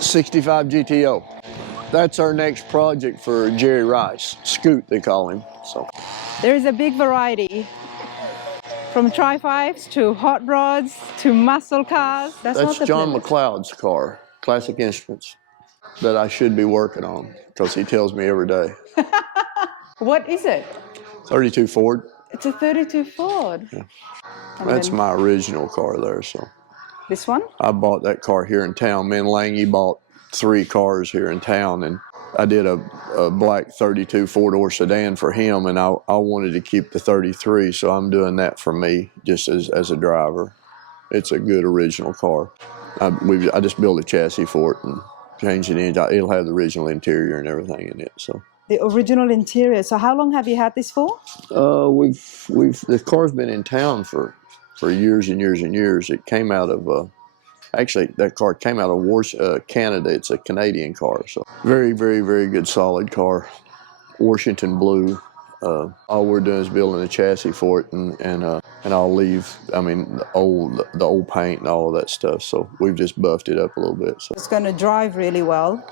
65 GTO. That's our next project for Jerry Rice. Scoot, they call him. So There is a big variety, from tri-fives to hot rods to muscle cars. that's John McLeod's car, Classic Instruments, that I should be working on because he tells me every day. What is it? 32 Ford. It's a 32 Ford. Yeah. That's my original car there. So this one? I bought that car here in town. Me and Langy bought 3 cars here in town, and I did a black 32 4-door sedan for him, and I wanted to keep the 33, so I'm doing that for me just as a driver. It's a good original car. I just built a chassis for it and changed the engine. It'll have the original interior and everything in it. So the original interior. So how long have you had this for? The car's been in town for years and years and years. It came out of actually, that car came out of Canada. It's a Canadian car. So very, very, very good, solid car. Washington blue. All we're doing is building a chassis for it, and I'll leave. I mean, the old paint and all of that stuff. So we've just buffed it up a little bit. So it's going to drive really well,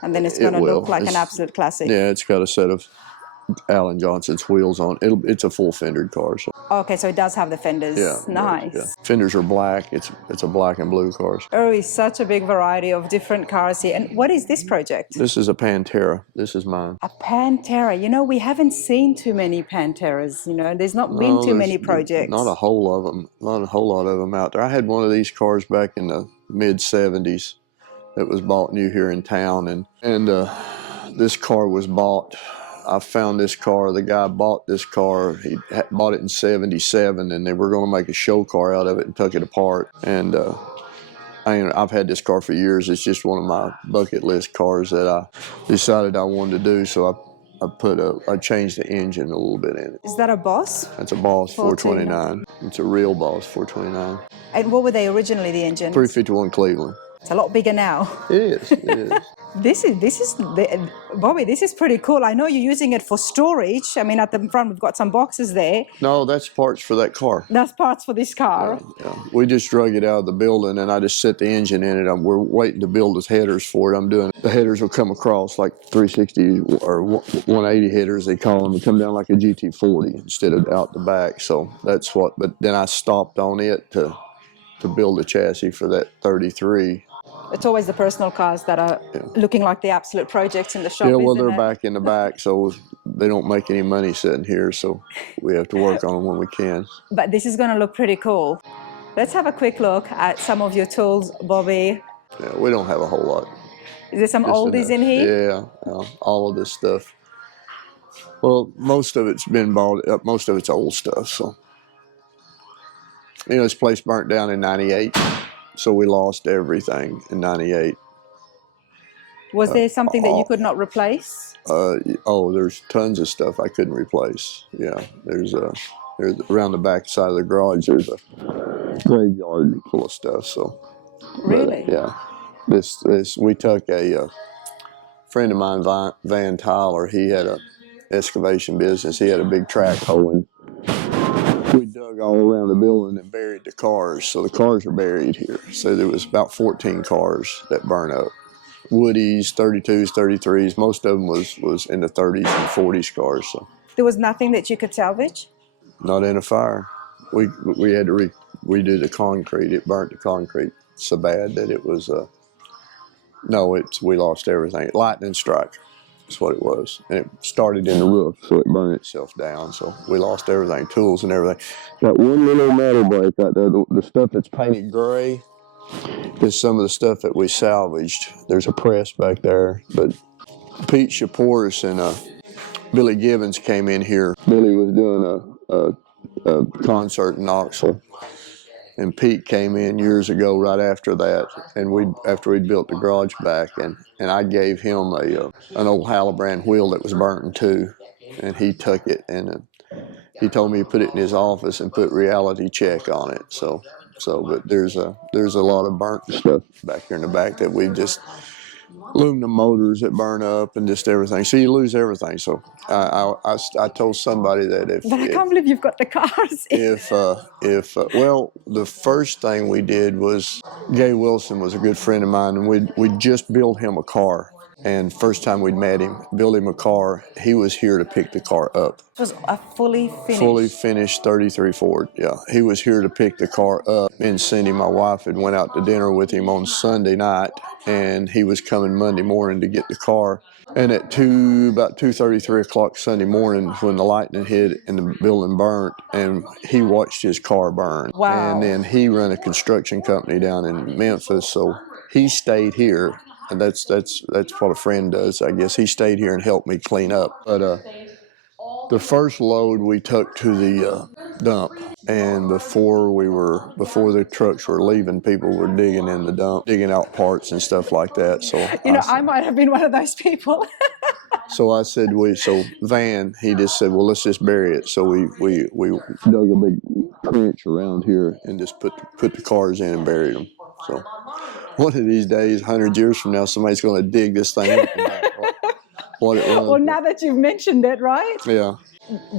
and then it's going to look like an absolute classic. Yeah, it's got a set of Alan Johnson's wheels on. It's a full fendered car. So. Okay, so it does have the fenders. Yeah, nice. Yeah. Fenders are black. It's a black and blue car. Oh, it's such a big variety of different cars here. And what is this project? This is a Pantera. This is mine. A Pantera. You know, we haven't seen too many Panteras. You know, there's not been too many projects. Not a whole lot of them out there. I had one of these cars back in the mid '70s that was bought new here in town, and this car was bought. I found this car. The guy bought this car. He bought it in '77, and they were going to make a show car out of it and took it apart. And I've had this car for years. It's just one of my bucket list cars that I decided I wanted to do. So I changed the engine a little bit in it. Is that a Boss? That's a Boss 429. It's a real Boss 429. And what were they originally, the engines? 351 Cleveland. It's a lot bigger now. It is. It is. Bobby, this is pretty cool. I know you're using it for storage. I mean, at the front, we've got some boxes there. No, that's parts for that car. That's parts for this car. Yeah. We just drug it out of the building, and I just set the engine in it. We're waiting to build the headers for it. The headers will come across like 360 or 180 headers, they call them. They come down like a GT40 instead of out the back. So that's what, but then I stopped on it to build a chassis for that 33. It's always the personal cars that are looking like the absolute projects in the shop. Yeah, well, they're back in the back, so they don't make any money sitting here, so we have to work on them when we can. But this is going to look pretty cool. Let's have a quick look at some of your tools, Bobby. Yeah, we don't have a whole lot. Is there some oldies in here? Yeah, all of this stuff. Well, most of it's been bought up. Most of it's old stuff, so. You know, this place burnt down in '98. So we lost everything in '98. Was there something that you could not replace? There's tons of stuff I couldn't replace. Yeah, there's around the back side of the garage. There's a graveyard full of stuff. So really, yeah. This we took a friend of mine, Van Tyler. He had a excavation business. He had a big track hole, and we dug all around the building and buried the cars. So the cars are buried here. So there was about 14 cars that burned up. Woodies, 32s, 33s. Most of them was in the 30s and 40s cars. So there was nothing that you could salvage? Not in a fire. We had to redo the concrete. It burnt the concrete so bad that it was we lost everything. Lightning strike. That's what it was. And it started in the roof, so it burned itself down. So we lost everything, tools and everything. Got one little metal break out there. The stuff that's painted gray is some of the stuff that we salvaged. There's a press back there. But Pete Shaporis and Billy Gibbons came in here. Billy was doing a concert in Knoxville. And Pete came in years ago right after that, and after we'd built the garage back, and I gave him an old Hallebrand wheel that was burnt in two, and he took it, and he told me to put it in his office and put reality check on it. So but there's a lot of burnt stuff back here in the back that aluminum motors that burn up and just everything. So you lose everything. So I told somebody that But I can't believe you've got the cars. well, the first thing we did was Gay Wilson was a good friend of mine, and we just built him a car. And first time we'd met him, built him a car, he was here to pick the car up. It was a Fully finished 33 Ford, yeah. He was here to pick the car up. And Cindy, my wife, had went out to dinner with him on Sunday night, and he was coming Monday morning to get the car. And at about 2:30, 3 o'clock Sunday morning, when the lightning hit and the building burnt, and he watched his car burn. Wow. And then he ran a construction company down in Memphis, so he stayed here, and that's what a friend does, I guess. He stayed here and helped me clean up. But the first load we took to the dump, and before the trucks were leaving, people were digging in the dump, digging out parts and stuff like that. So I might have been one of those people. So I said, Van, he just said, well, let's just bury it. So we dug a big trench around here and just put the cars in and buried them. So one of these days, 100 years from now, somebody's going to dig this thing up and find what it was. Well, now that you've mentioned it, right? Yeah.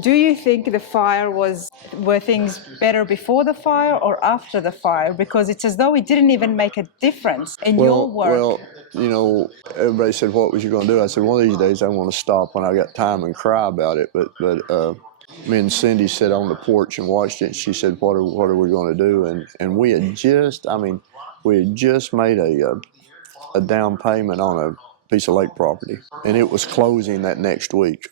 Do you think were things better before the fire or after the fire? Because it's as though it didn't even make a difference in your work. Well, everybody said, what was you going to do? I said, one of these days I want to stop when I got time and cry about it. But me and Cindy sat on the porch and watched it. And she said, what are we going to do? And we had just made a down payment on a piece of lake property, and it was closing that next week.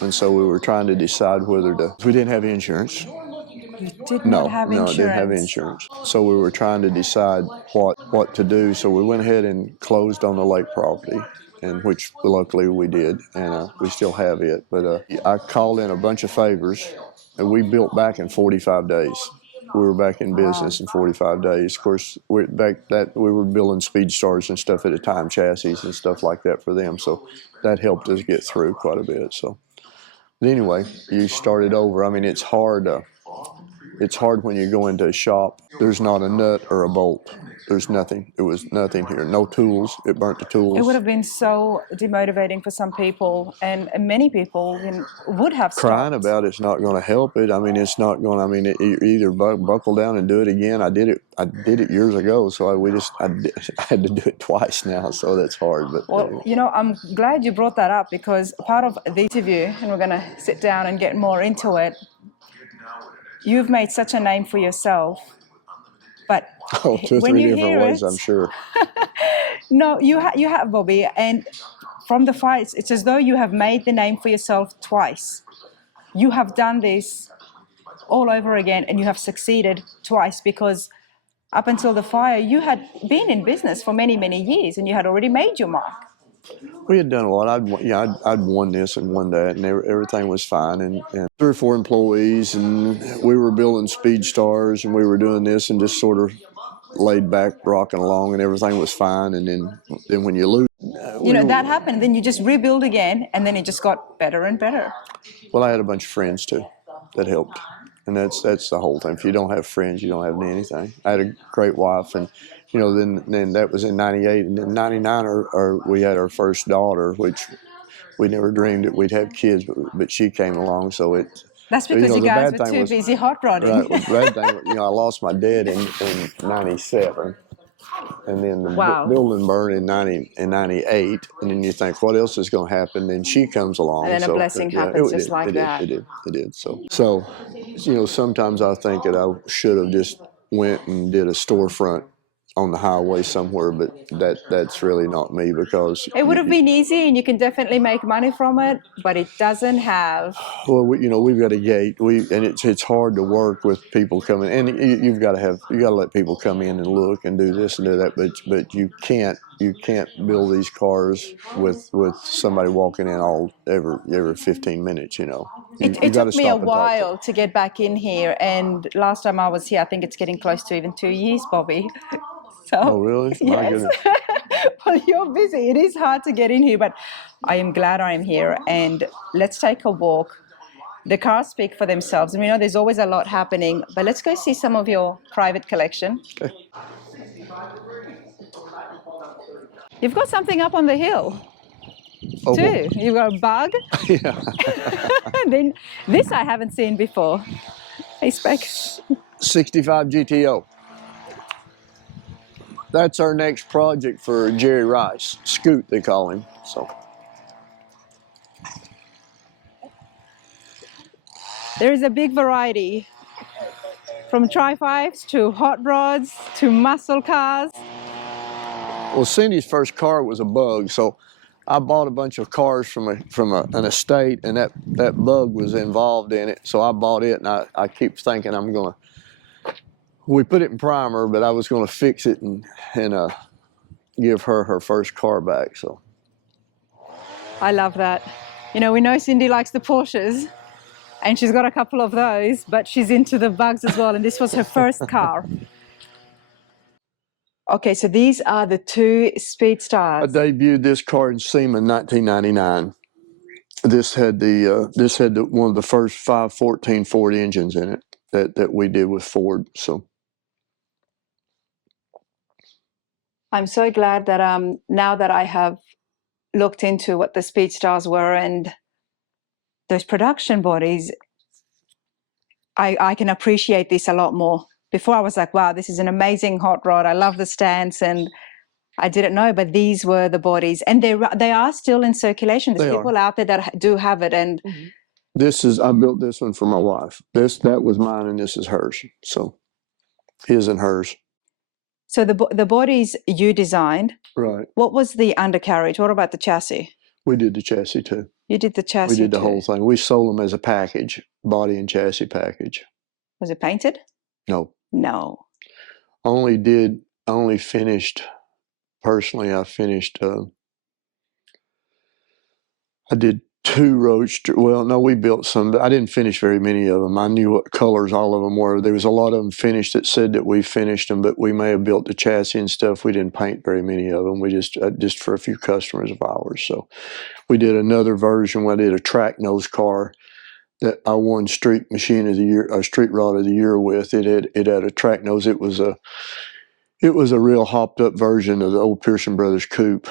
And so we were trying to decide whether to. We didn't have insurance. You did not have insurance. No, didn't have insurance. So we were trying to decide what to do. So we went ahead and closed on the lake property, and which luckily we did, and we still have it. But I called in a bunch of favors, and we built back in 45 days. We were back in business in 45 days. Of course, we were building Speed Stars and stuff at the time, chassis and stuff like that for them. So that helped us get through quite a bit. So, but anyway, you started over. I mean, it's hard. It's hard when you go into a shop. There's not a nut or a bolt. There's nothing. It was nothing here. No tools. It burnt the tools. It would have been so demotivating for some people, and many people would have stopped. Crying about it's not going to help it. I mean, it's not going. I mean, you either buckle down and do it again. I did it years ago, so I had to do it twice now. So that's hard. But well, I'm glad you brought that up, because part of the interview, and we're going to sit down and get more into it. You've made such a name for yourself, but 2 or 3 different ways, I'm sure. No, you have, Bobby, and from the fights, it's as though you have made the name for yourself twice. You have done this all over again, and you have succeeded twice, because up until the fire, you had been in business for many, many years, and you had already made your mark. We had done a lot. I'd won this and won that, and everything was fine. And 3 or 4 employees, and we were building Speed Stars, and we were doing this and just sort of laid back, rocking along, and everything was fine. And then when you lose, that happened. Then you just rebuild again, and then it just got better and better. Well, I had a bunch of friends too that helped, and that's the whole thing. If you don't have friends, you don't have anything. I had a great wife, and then that was in '98, and in '99, we had our first daughter, which we never dreamed that we'd have kids, but she came along. So it. That's because you guys were too busy hot rodding. Right. The bad thing, I lost my dad in '97. And then the building burned in '98, and then you think, what else is going to happen? Then she comes along, and then a blessing happens just like that. It did. So, sometimes I think that I should have just went and did a storefront on the highway somewhere, but that's really not me, because it would have been easy, and you can definitely make money from it, but it doesn't have. Well, we've got a gate. And it's hard to work with people coming, and you've got to let people come in and look and do this and do that, but you can't build these cars with somebody walking in every 15 minutes. It took me a while to get back in here, and last time I was here, I think it's getting close to even 2 years, Bobby. So, oh, really? My goodness. Well, you're busy. It is hard to get in here, but I am glad I'm here. And let's take a walk. The cars speak for themselves. And we know there's always a lot happening, but let's go see some of your private collection. Okay. You've got something up on the hill Oh, too. You've got a bug. yeah. And then this I haven't seen before. Hey, Spec. 65 GTO. That's our next project for Jerry Rice. Scoot, they call him. So There is a big variety, from tri-fives to hot rods to muscle cars. well, Cindy's first car was a bug, so I bought a bunch of cars from an estate, and that bug was involved in it. So I bought it, and I keep thinking we put it in primer, but I was gonna fix it and give her first car back. So I love that. You know, we know Cindy likes the Porsches, and she's got a couple of those, but she's into the bugs as well, and this was her first car. Okay, so these are the two I Speedstars. debuted this car in SEMA in 1999. This had one of the first 514 Ford engines in it that we did with Ford. So I'm so glad that now that I have looked into what the Speedstars were and those production bodies, I can appreciate this a lot more. Before I was like, wow, this is an amazing hot rod. I love the stance, and I didn't know, but these were the bodies, and they are still in circulation. There's people out there that do have it, and I built this one for my wife. That was mine, and this is hers. So his and hers. So the bodies you designed. Right. What was the undercarriage? What about the chassis? We did the chassis too. You did the chassis. We did the whole thing. We sold them as a package, body and chassis package. Was it painted? No. No. I finished personally. I did 2 roadster. Well, no, we built some, but I didn't finish very many of them. I knew what colors all of them were. There was a lot of them finished that said that we finished them, but we may have built the chassis and stuff. We didn't paint very many of them. We just for a few customers of ours. So we did another version where I did a track nose car that I won Street Machine of the Year, or Street Rod of the Year with. It had a track nose. It was a real hopped up version of the old Pearson Brothers coupe,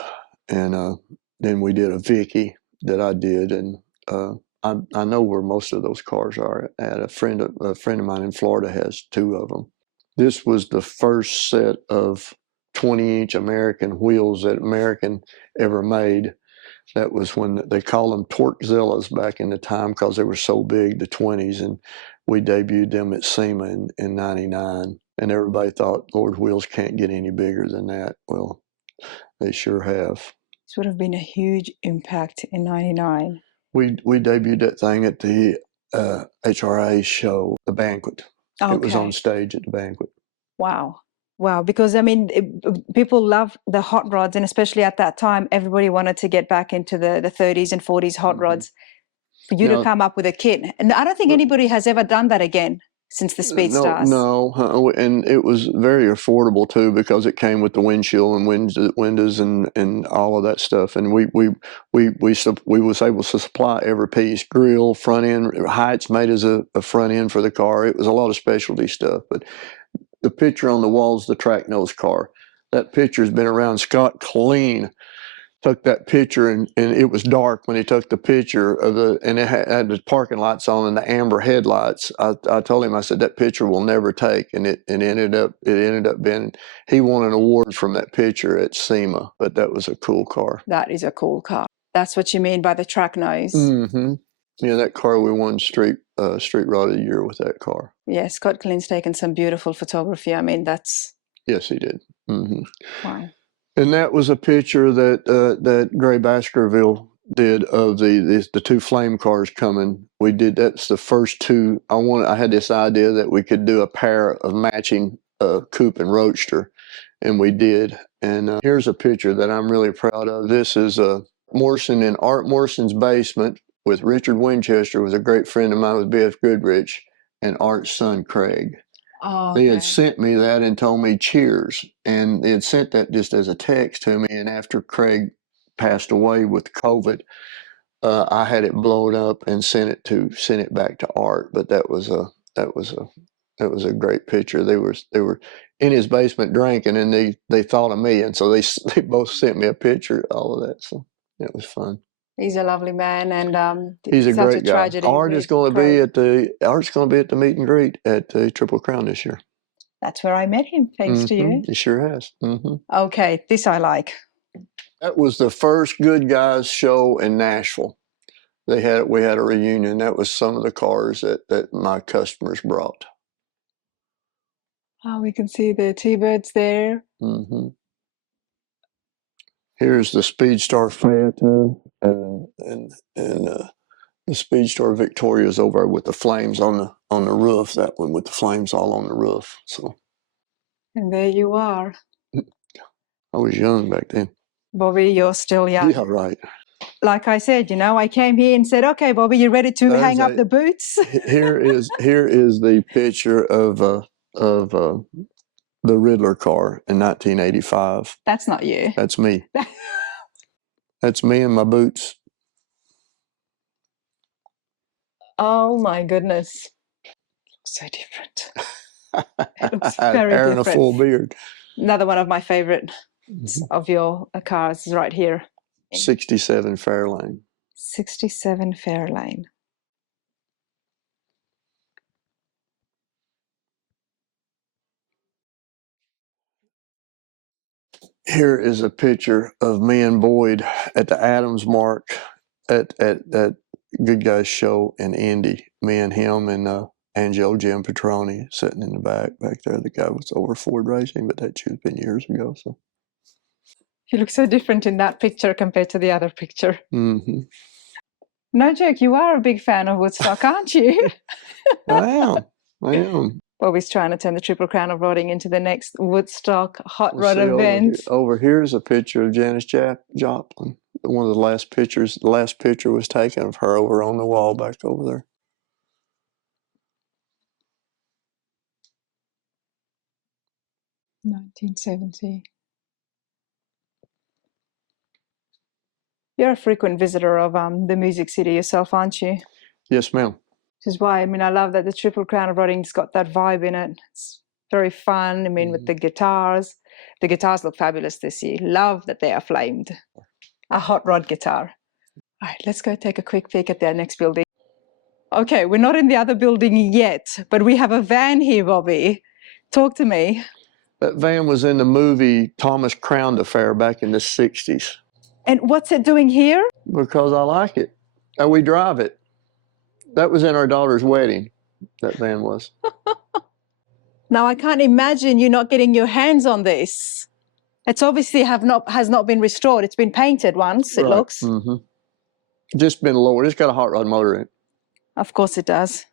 and then we did a Vicky that I did, and I know where most of those cars are at. A friend of mine in Florida has 2 of them. This was the first set of 20-inch American wheels that American ever made. That was when they called them Torquezillas back in the time because they were so big, the 20s, and we debuted them at SEMA in 99. And everybody thought, Lord, wheels can't get any bigger than that. Well, they sure have. This would have been a huge impact in 99. We debuted that thing at the HRA show, the banquet. Okay. It was on stage at the banquet. Wow. Wow. Because, I mean, people love the hot rods, and especially at that time, everybody wanted to get back into the 30s and 40s hot rods. For you to come up with a kit. And I don't think anybody has ever done that again since the Speedstars. No, and it was very affordable too because it came with the windshield and windows and all of that stuff. And we was able to supply every piece: grill, front end, heights made as a front end for the car. It was a lot of specialty stuff. But the picture on the wall is the track nose car. That picture's been around. Scott Clean took that picture, and it was dark when he took the picture and it had the parking lights on and the amber headlights. I told him, I said, that picture we'll never take, and it ended up being, he won an award from that picture at SEMA. But that was a cool car. That is a cool car. That's what you mean by the track nose. Mm-hmm. Yeah, that car, we won Street Rod of the Year with that car. Yeah, Scott Clean's taken some beautiful photography. I mean, that's... Yes, he did. Mm-hmm. Wow. And that was a picture that Gray Baskerville did of the 2 flame cars coming. We did, that's the first 2. I had this idea that we could do a pair of matching coupe and roadster, and we did. And here's a picture that I'm really proud of. This is Morrison in Art Morrison's basement with Richard Winchester, who was a great friend of mine with B.F. Goodrich, and Art's son Craig. Oh, okay. They had sent me that and told me cheers, and they had sent that just as a text to me. And after Craig passed away with COVID, I had it blown up and sent it back to Art. But that was a great picture. They were in his basement drinking, and they thought of me, and so they both sent me a picture, all of that. So it was fun. He's a lovely man, and He's a such great guy. tragedy Art with is going to be Craig. Art's going to be at the meet and greet at the Triple Crown this year. That's where I met him, thanks to you. He sure has. Okay, this I like. That was the first Good Guys show in Nashville. We had a reunion. That was some of the cars that my customers brought. Oh, we can see the T-Birds there. Here's the Speedstar Phaeton, and the Speedstar Victoria's over with the flames on the roof. That one with the flames all on the roof. So. And there you are. I was young back then. Bobby, you're still young. Yeah, right. Like I said, I came here and said, "Okay, Bobby, you ready to hang up the boots?" Here is the picture of the Riddler car in 1985. That's not you. That's me. That's me in my boots. Oh my goodness. So different. It looks very Hair different. and a full beard. Another one of my favorite of your cars is right here. 67 Fairlane. 67 Fairlane. Here is a picture of me and Boyd at the Adams Mark at that Good Guys show in Indy. Me and him and Angelo Jim Petroni sitting in the back there. The guy was over Ford Racing, but that should have been years ago. So you look so different in that picture compared to the other picture. No joke, you are a big fan of Woodstock, aren't you? I am. Bobby's trying to turn the Triple Crown of Rodding into the next Woodstock hot rod event. Over here is a picture of Janis Joplin. One of the last pictures. The last picture was taken of her over on the wall back over there. $1970. You're a frequent visitor of the Music City yourself, aren't you? Yes, ma'am. Which is why, I love that the Triple Crown of Rodding's got that vibe in it. It's very fun. With the guitars. The guitars look fabulous this year. Love that they are flamed. A hot rod guitar. All right, let's go take a quick peek at their next building. Okay, we're not in the other building yet, but we have a van here, Bobby. Talk to me. That van was in the movie Thomas Crown Affair back in the 60s. And what's it doing here? Because I like it. And we drive it. That was in our daughter's wedding, that van was. Now, I can't imagine you not getting your hands on this. It's obviously has not been restored. It's been painted once, it looks. Just been lowered. It's got a hot rod motor in it. Of course it does.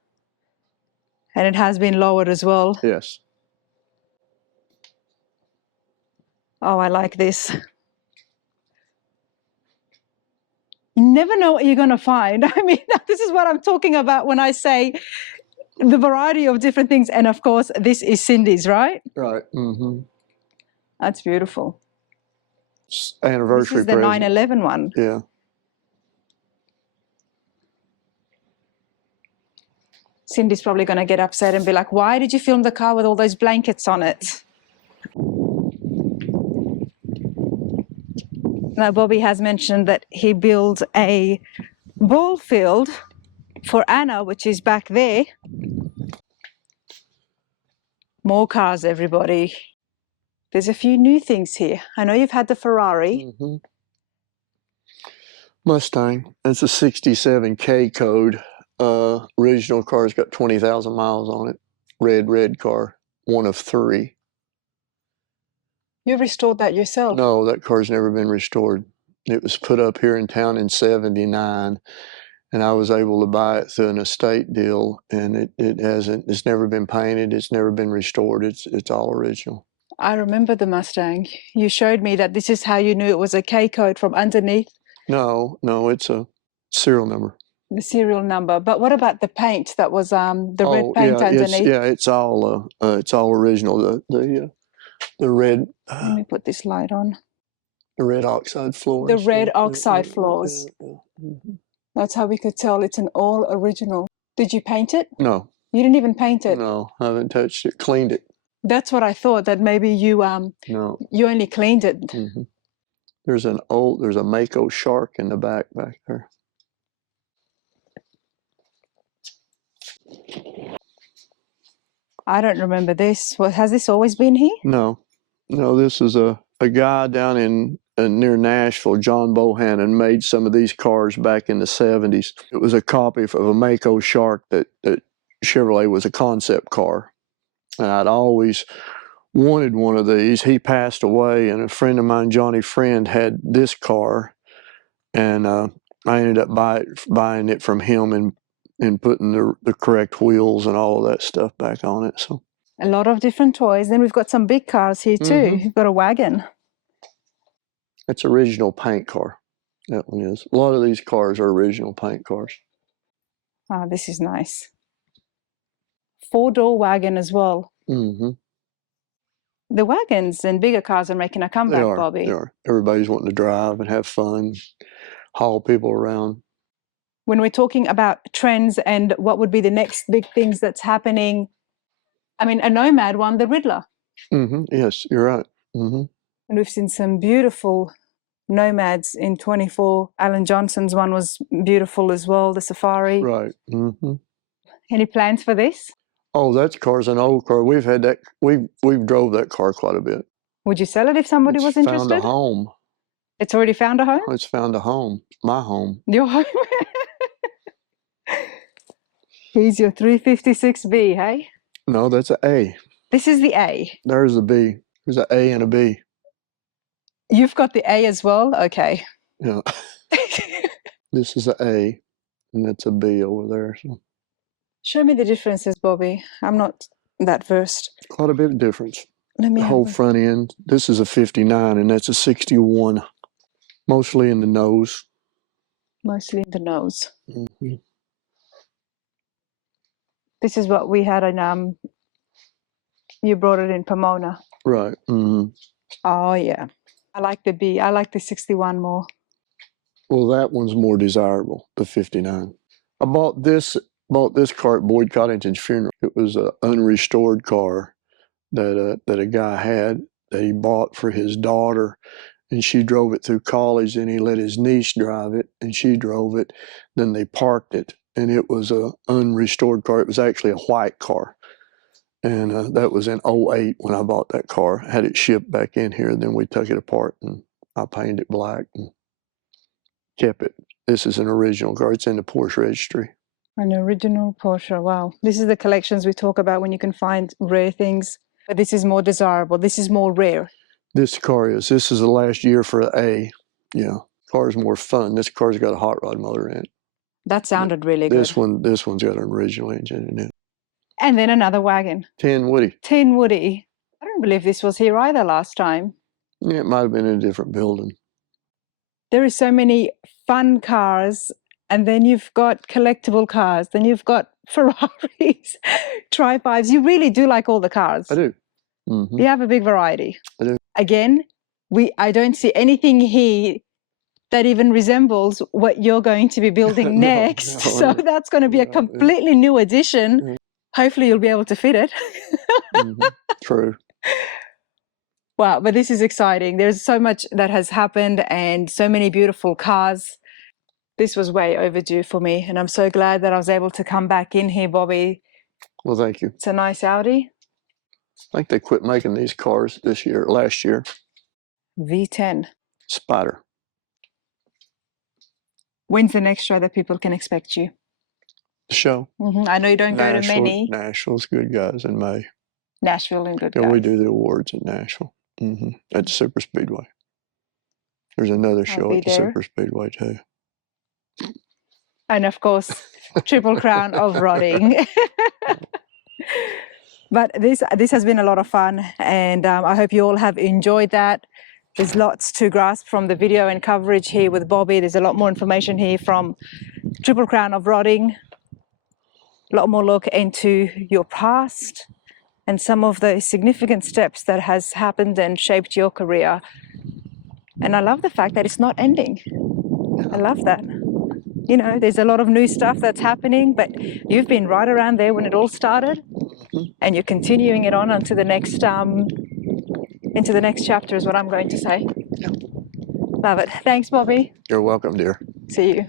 And it has been lowered as well. Yes. Oh, I like this. You never know what you're going to find. This is what I'm talking about when I say the variety of different things. And of course, this is Cindy's, right? Right. That's beautiful. Anniversary This is the present. 9/11 one. Yeah. Cindy's probably going to get upset and be like, why did you film the car with all those blankets on it? Now, Bobby has mentioned that he built a ball field for Anna, which is back there. More cars, everybody. There's a few new things here. I know you've had the Ferrari. Mustang. That's a 67 K code. Original car's got 20,000 miles on it. Red car. One of 3. You restored that yourself? No, that car's never been restored. It was put up here in town in 79, and I was able to buy it through an estate deal, and it's never been painted, it's never been restored, it's all original. I remember the Mustang. You showed me that this is how you knew it was a K code from underneath. No, it's a serial number. The serial number. But what about the paint that was the red paint underneath? It's all original. The red. Let me put this light on. The red oxide floors. The red oxide floors. That's how we could tell it's an all original. Did you paint it? No. You didn't even paint it? No, I haven't touched it. Cleaned it. That's what I thought, that maybe you No. you only cleaned it. Mm-hmm. There's a mako shark in the back there. I don't remember this. Has this always been here? No, this is a guy down in near Nashville, John Bohannon, made some of these cars back in the 70s. It was a copy of a Mako Shark that Chevrolet was a concept car. And I'd always wanted one of these. He passed away, and a friend of mine, Johnny Friend, had this car. And I ended up buying it from him and putting the correct wheels and all of that stuff back on it. So a lot of different toys. Then we've got some big cars here too. Mm-hmm. You've got a wagon. It's original paint car. That one is. A lot of these cars are original paint cars. Ah, this is nice. 4-door wagon as well. Mm-hmm. The wagons and bigger cars are making a comeback, Bobby. They are. Everybody's wanting to drive and have fun, haul people around. When we're talking about trends and what would be the next big things that's happening, I mean, a Nomad won the Riddler. Mm-hmm. Yes, you're right. Mm-hmm. And we've seen some beautiful Nomads in 24. Alan Johnson's one was beautiful as well, the Safari. Right. Mm-hmm. Any plans for this? Oh, that car's an old car. We've had that. We've drove that car quite a bit. Would you sell it if somebody was interested? Found a home. It's already found a home? It's found a home. My home. Your home? Here's your 356B, hey? No, that's an A. This is the A. There's a B. There's an A and a B. You've got the A as well? Okay. Yeah. This is an A, and that's a B over there. So. Show me the differences, Bobby. I'm not that versed. Quite a bit of difference. Let me the whole front end. This is a 59, and that's a 61. Mostly in the nose. Mostly in the nose. Mm-hmm. This is what we had in, you brought it in Pomona. Right. Mm-hmm. Oh, yeah. I like the B. I like the 61 more. Well, that one's more desirable, the 59. I bought this car at Boyd Coddington's funeral. It was an unrestored car that a guy had that he bought for his daughter, and she drove it through college, and he let his niece drive it, and she drove it. Then they parked it, and it was an unrestored car. It was actually a white car, and that was in 08 when I bought that car. I had it shipped back in here, and then we took it apart, and I painted it black and kept it. This is an original car. It's in the Porsche registry. An original Porsche. Wow. This is the collections we talk about when you can find rare things. But this is more desirable. This is more rare. This car is. This is the last year for an A. Yeah. Car's more fun. This car's got a hot rod motor in it. That sounded really good. This one's got an original engine in it. And then another wagon. Tin Woody. Tin Woody. I don't believe this was here either last time. Yeah, it might have been in a different building. There are so many fun cars, and then you've got collectible cars, then you've got Ferraris, Tri-5s. You really do like all the cars. I do. Mm-hmm. You have a big variety. I do. Again, I don't see anything here that even resembles what you're going to be building next. So that's going to be a completely new addition. Mm-hmm. Hopefully you'll be able to fit it. Mm-hmm. True. Wow, but this is exciting. There's so much that has happened and so many beautiful cars. This was way overdue for me, and I'm so glad that I was able to come back in here, Bobby. Well, thank you. It's a nice Audi. I think they quit making these cars last year. V10. Spider. When's the next show that people can expect you? The show. Mm-hmm. I know you don't go to many. Nashville's Good Guys in May. Nashville and Good Guys. Yeah, we do the awards in Nashville. Mm-hmm. At the Super Speedway. There's another show at the Super Speedway too. And of course, Triple Crown of Rodding. But this has been a lot of fun, and I hope you all have enjoyed that. There's lots to grasp from the video and coverage here with Bobby. There's a lot more information here from Triple Crown of Rodding. A lot more look into your past and some of the significant steps that has happened and shaped your career. And I love the fact that it's not ending. I love that. You know, there's a lot of new stuff that's happening, but you've been right around there when it all started. and you're continuing it on into the next chapter is what I'm going to say. Yeah. Love it. Thanks, Bobby. You're welcome, dear. See you.